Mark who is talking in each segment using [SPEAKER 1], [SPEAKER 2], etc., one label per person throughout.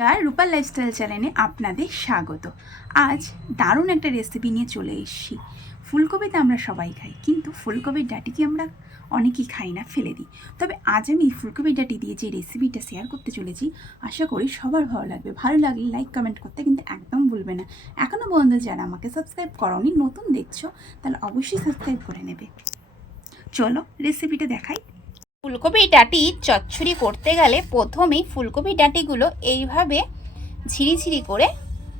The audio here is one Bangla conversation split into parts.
[SPEAKER 1] নমস্কার রূপার লাইফস্টাইল চ্যানেলে আপনাদের স্বাগত। আজ দারুণ একটা রেসিপি নিয়ে চলে এসেছি। ফুলকপি তো আমরা সবাই খাই, কিন্তু ফুলকপির ডাটি কি আমরা অনেকেই খাই না, ফেলে দিই। তবে আজ আমি ফুলকপির ডাটি দিয়ে যে রেসিপিটা শেয়ার করতে চলেছি, আশা করি সবার ভালো লাগবে। ভালো লাগলে লাইক কমেন্ট করতে কিন্তু একদম ভুলবে না। এখনও পর্যন্ত যারা আমাকে সাবস্ক্রাইব করনি, নতুন দেখছ, তাহলে অবশ্যই সাবস্ক্রাইব করে নেবে। চলো রেসিপিটা দেখাই।
[SPEAKER 2] ফুলকপি ডাঁটি চচ্চড়ি করতে গেলে প্রথমেই ফুলকপি ডাঁটিগুলো এইভাবে ঝিরিঝিরি করে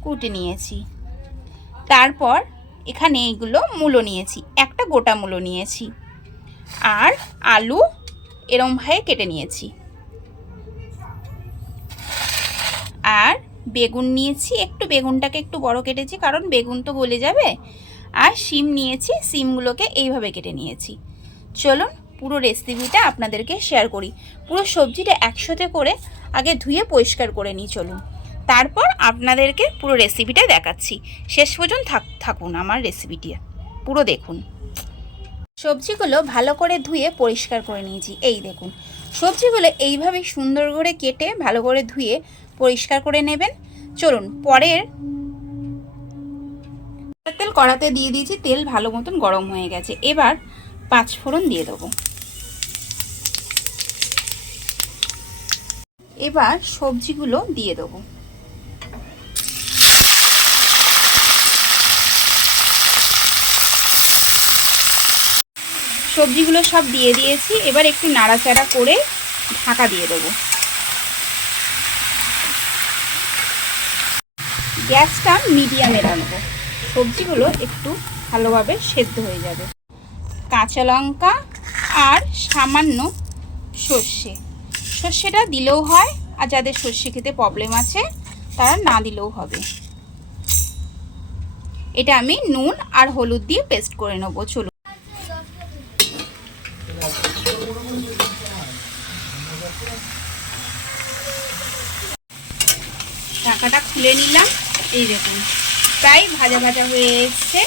[SPEAKER 2] কুটে নিয়েছি। তারপর এখানে এইগুলো মূলো নিয়েছি, একটা গোটা মূলো নিয়েছি। আর আলু এরমভাবে কেটে নিয়েছি। আর বেগুন নিয়েছি, একটু বেগুনটাকে একটু বড় কেটেছি, কারণ বেগুন তো গলে যাবে। আর শিম নিয়েছি, শিমগুলোকে এইভাবে কেটে নিয়েছি। চলুন পুরো রেসিপিটা আপনাদেরকে শেয়ার করি। পুরো সবজিটা একসাথে করে আগে ধুয়ে পরিষ্কার করে নিই, চলুন। তারপর আপনাদেরকে পুরো রেসিপিটা দেখাচ্ছি। শেষ পর্যন্ত থাক, থাকুন আমার রেসিপিটি পুরো দেখুন। সবজিগুলো ভালো করে ধুয়ে পরিষ্কার করে নিয়েছি। এই দেখুন, সবজিগুলো এইভাবে সুন্দর করে কেটে ভালো করে ধুয়ে পরিষ্কার করে নেবেন। চলুন, পরের তেল কড়াতে দিয়ে দিয়েছি। তেল ভালো মতন গরম হয়ে গেছে। এবার পাঁচ ফোড়ন দিয়ে দেবো। এবার সবজিগুলো দিয়ে দেবো। সবজিগুলো সব দিয়ে দিয়েছি, এবার একটু নাড়াচাড়া করে ঢাকা দিয়ে দেবো। গ্যাসটা মিডিয়ামে রাখব। সবজিগুলো একটু ভালোভাবে সেদ্ধ হয়ে যাবে। কাঁচা লঙ্কা আর সামান্য সর্ষে। সর্ষেটা দিলেও হয়, আর যাদের সর্ষে খেতে প্রবলেম আছে, তারা না দিলেও হবে। এটা আমি নুন আর হলুদ দিয়ে পেস্ট করে নেব, চলুন। টাকাটা খুলে নিলাম, এই দেখুন। প্রায় ভাজা ভাজা হয়ে এসছে।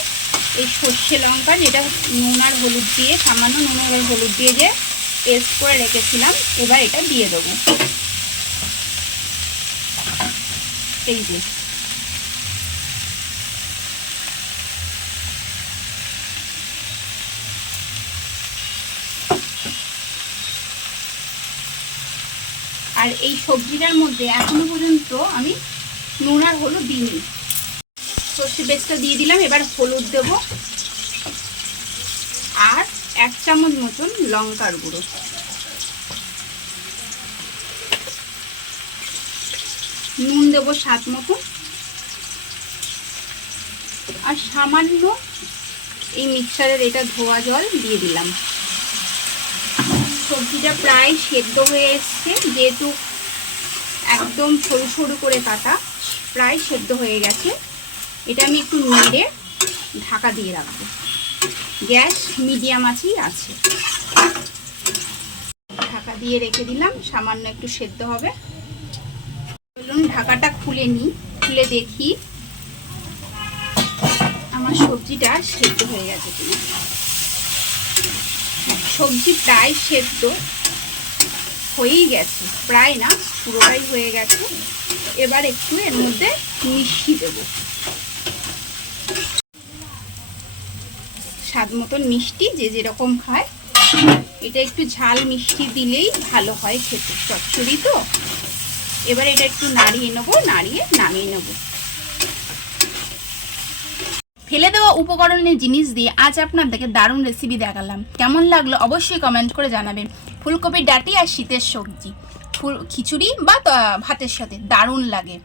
[SPEAKER 2] এই সর্ষে লঙ্কা, যেটা নুন আর হলুদ দিয়ে, সামান্য নুন আর হলুদ দিয়ে যে পেস্ট করে রেখেছিলাম, এবার এটা দিয়ে দেবো। এই যে। আর এই সবজিটার মধ্যে এখনও পর্যন্ত আমি নুন আর হলুদ দিইনি। সর্ষে বেচটা দিয়ে দিলাম, এবার হলুদ দেব। আর এক চামচ মতন লঙ্কার গুঁড়ো। নুন দেবো স্বাদ মতো আর সামান্য এই মিক্সারের এটা ধোয়া জল দিয়ে দিলাম। সবজিটা প্রায় সেদ্ধ হয়ে এসছে, যেহেতু একদম সরু সরু করে কাটা, প্রায় সেদ্ধ হয়ে গেছে। এটা আমি একটু নেড়ে ঢাকা দিয়ে রাখব। গ্যাস মিডিয়াম আছেই আছে। ঢাকা দিয়ে রেখে দিলাম, সামান্য একটু সেদ্ধ হবে। চলুন, ঢাকাটা খুলে নিই, খুলে দেখি আমার সবজিটা সেদ্ধ হয়ে গেছে কিনা। সবজি প্রায় সেদ্ধ হয়েই গেছে, প্রায় না, পুরোটাই হয়ে গেছে। এবার একটু এর মধ্যে মিশিয়ে দেব। স্বাদ মতন মিষ্টি, যে যেরকম খায়। এটা একটু ঝাল মিষ্টি দিলেই ভালো হয় খেতে, চচ্চড়ি তো। এবার এটা একটু নাড়িয়ে নেব, নাড়িয়ে নামিয়ে নেব। ফেলে দেওয়া উপকরণের জিনিস দিয়ে আজ আপনাদেরকে দারুণ রেসিপি দেখালাম। কেমন লাগল অবশ্যই কমেন্ট করে জানাবেন। ফুলকপির ডাঁটি আর শীতের সবজি, ফুল খিচুড়ি বা ভাতের সাথে দারুণ লাগে।